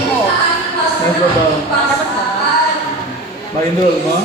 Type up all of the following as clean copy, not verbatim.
mo. Ano ba? Ma-enroll mo?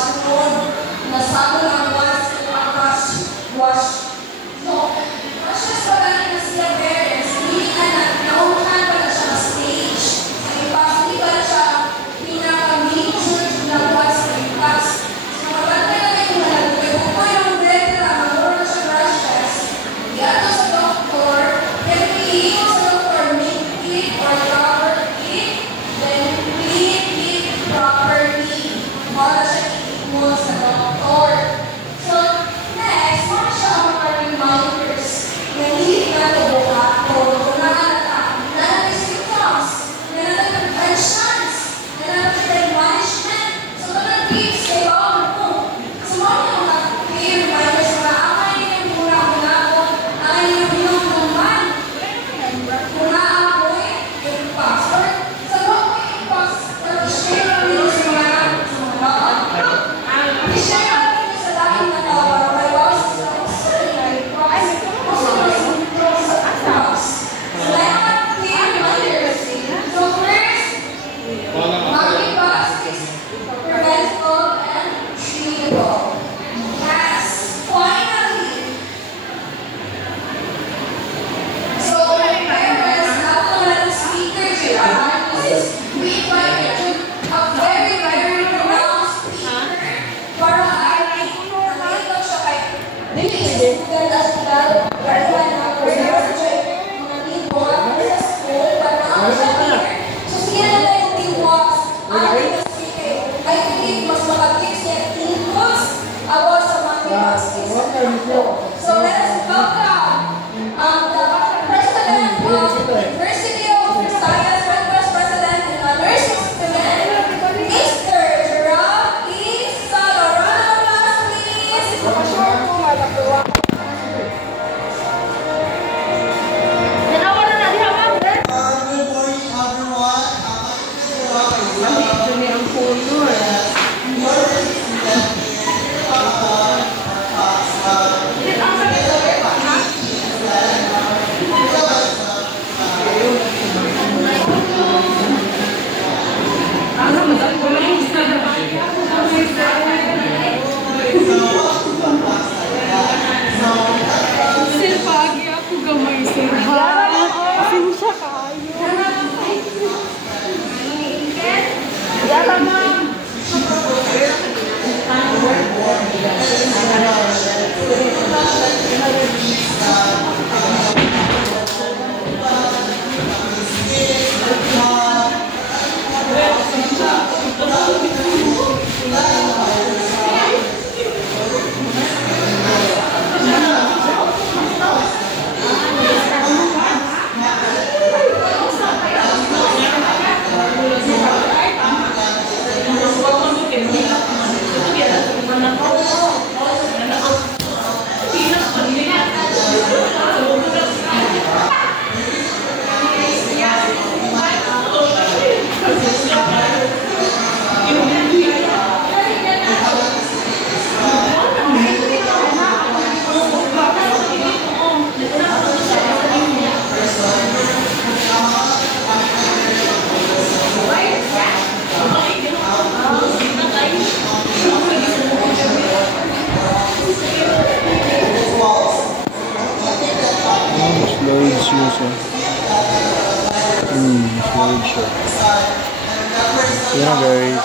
washroom. Nasama ng wash. So, precious pa lang na sila parents. Hindi naunahan pa na siya na stage. Hindi pa na siya pinaka-major na was pass. So, nakabantay na kayo na nagpupo po yung letra, maguro na siya rushes. Yato sa doktor, then piliin sa doktor, make it or cover it, then clean it properly. Para siya iikmul sa doktor. So, next, mga siya ang mga reminders. Nangilit na ito buhato, kung nanay symptoms, nanay preventions, nanay management. So, nanay tips kayo ako. So, mga clear reminders na amay yung muna ako, amay yung minong naman. Kung naamoy, yung password. Sa mga yung password, share namin yung sa mga i-share natin yung sa laking na tao para may bawas sa extraordinary price. Also, may control sa attacks. So, dapat clear reminders. So, first, mag-pass is preventable and treatable. Yes, finally. So, parents, ako naman ang speaker dyan. We invited a very renowned speaker para nakita siya kay Google Hospital. Kaya na ako mga teamwork sa school. Para ako siya here. So, siya na lang yung teamwork. I believe mas makatips niya inputs about sa mga baskets. So, let us welcome the President of University of Visayas, Vice President and the Nursing Student, Mr. Gerald E. Salorana, please. Sir, pagi ako gamay, sir. Sinsya kayo. Yala, ma'am. You know, guys.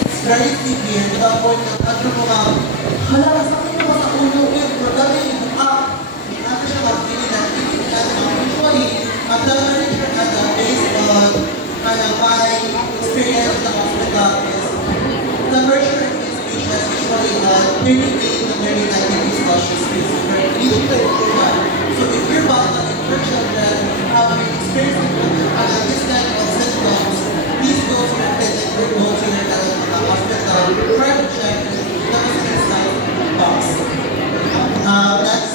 It's very severe to the point that hala, sakit na ba sa ulo? We're gonna up. Natin siya mag-feeling na usually, ang temperature na based on my experience in the hospital is temperature in these patients usually 38 to 39 degrees Celsius. So if you're battling infection that have experienced this kind of symptoms, please go to your clinic or go to your hospital try to check inside the box. That's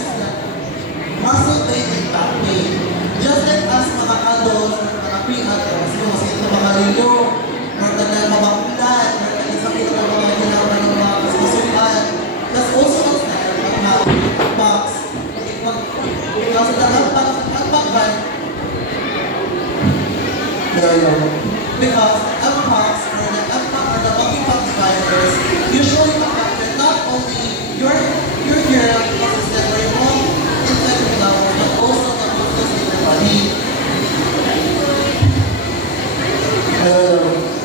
muscle pain and back pain. Just like us mga Because mpox or the monkeypox virus usually affected not only your hearing system or your own infected lungs, but also the muscles in your body.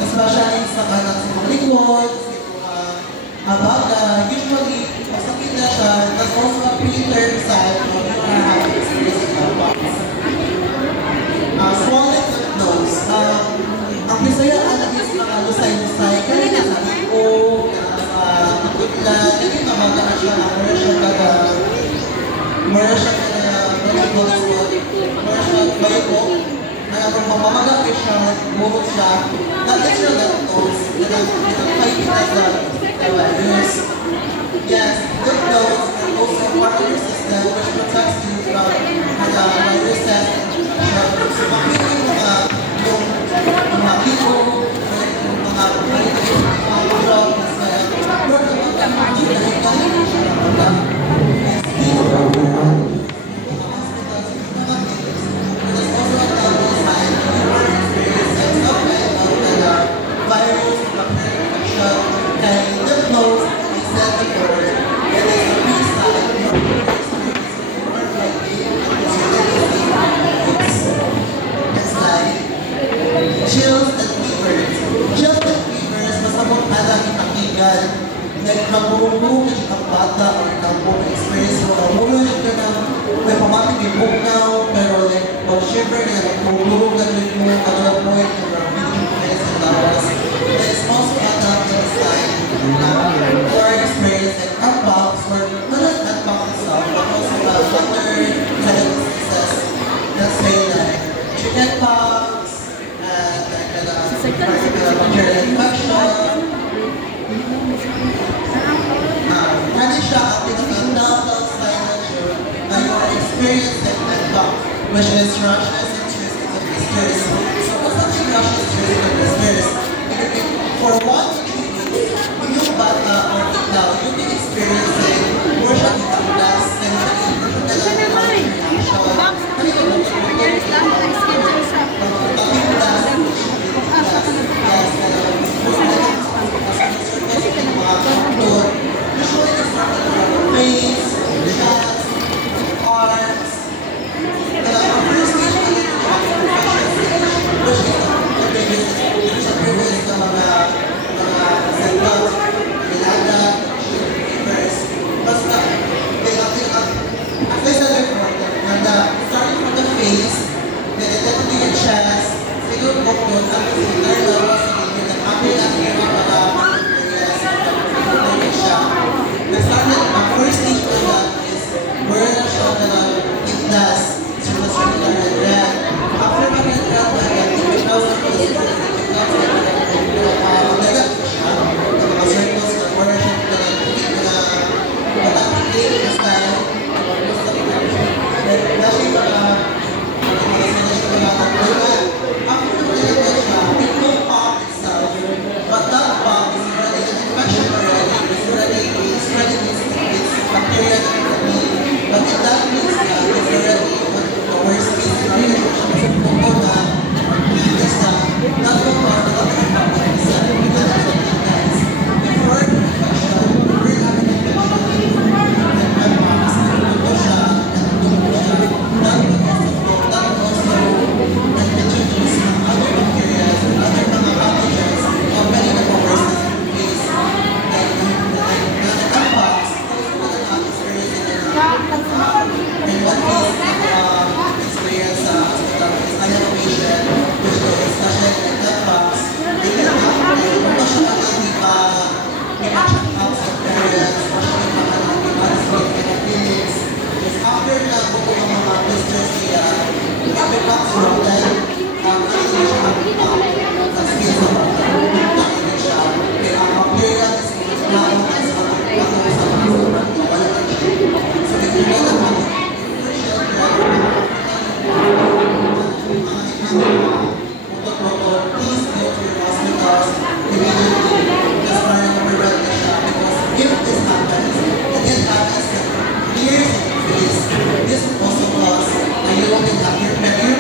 Especially sa kanan sa mga likod, sa baga, usually, masakit na siya, that's also a preterm sign of you are having experience of mpox. Swollen lymph nodes. Ang bisayaan na is mga lusay-lusay, kaya na sa liko, sa nakutlan, hindi namaga na siya, mura siya bayko, na kung mamamaga siya, bumot siya, that is your lymph nodes, na nag-fight na sa virus. Yes, lymph nodes are also part of your system which protects you from the viruses. So, makikita yung mga tipo, yung mga drug, chills and fevers. Chills and fevers, masabot na itakigan. Nagmamurumurumit ang bata o itampo na experience mo. Murumurumit ka na may pamatik yung bugnaw, pero mag-shiver na nagmamurumurumit mo, ano po yung video sa lawas. There's also a telltale sign or experience like mpox, or not just mpox itself, but also other diseases that say like chickenpox, bacterial infection. Kani siya ang pinaka-telltale sign na you are experiencing mpox, which is rashes and twist of blisters. So, what's something rashes, twist, and blisters? For 1 to 2 weeks, when yung bata or ikaw, you'll be experiencing more siya kitang-blast and This also cause a you can have your children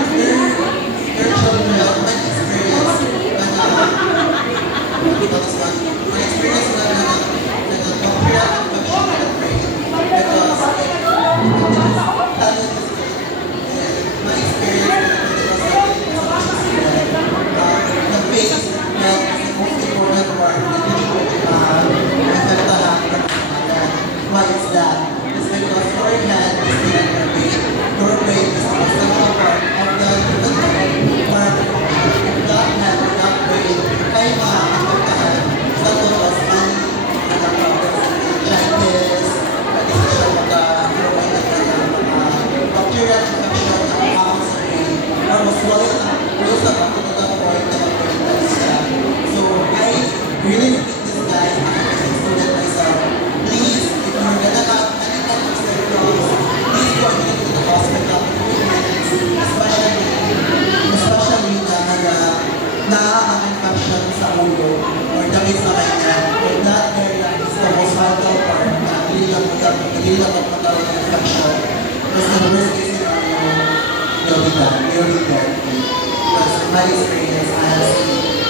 my experience as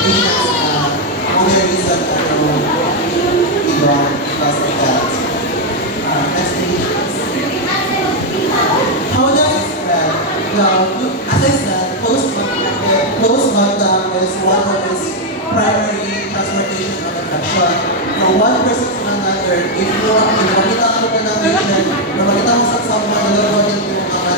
patients only reason because of that. Next page. How does it spread? Now, as I said, postmortem is one of its primary transportation of infection. From one person to another, if makita ko pa ng patient, na makita mo sa someone na nalagyan yung mga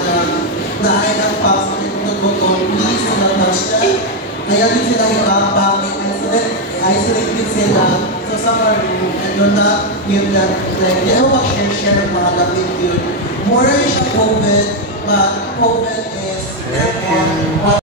dahil ng pox na nagbuton, please do not touch them. Kaya din sila i-backpack, i-isolate din sila sa summer room, and do not give them, like, they don't share ng mga lapit yun. More siya COVID, but COVID is airborne.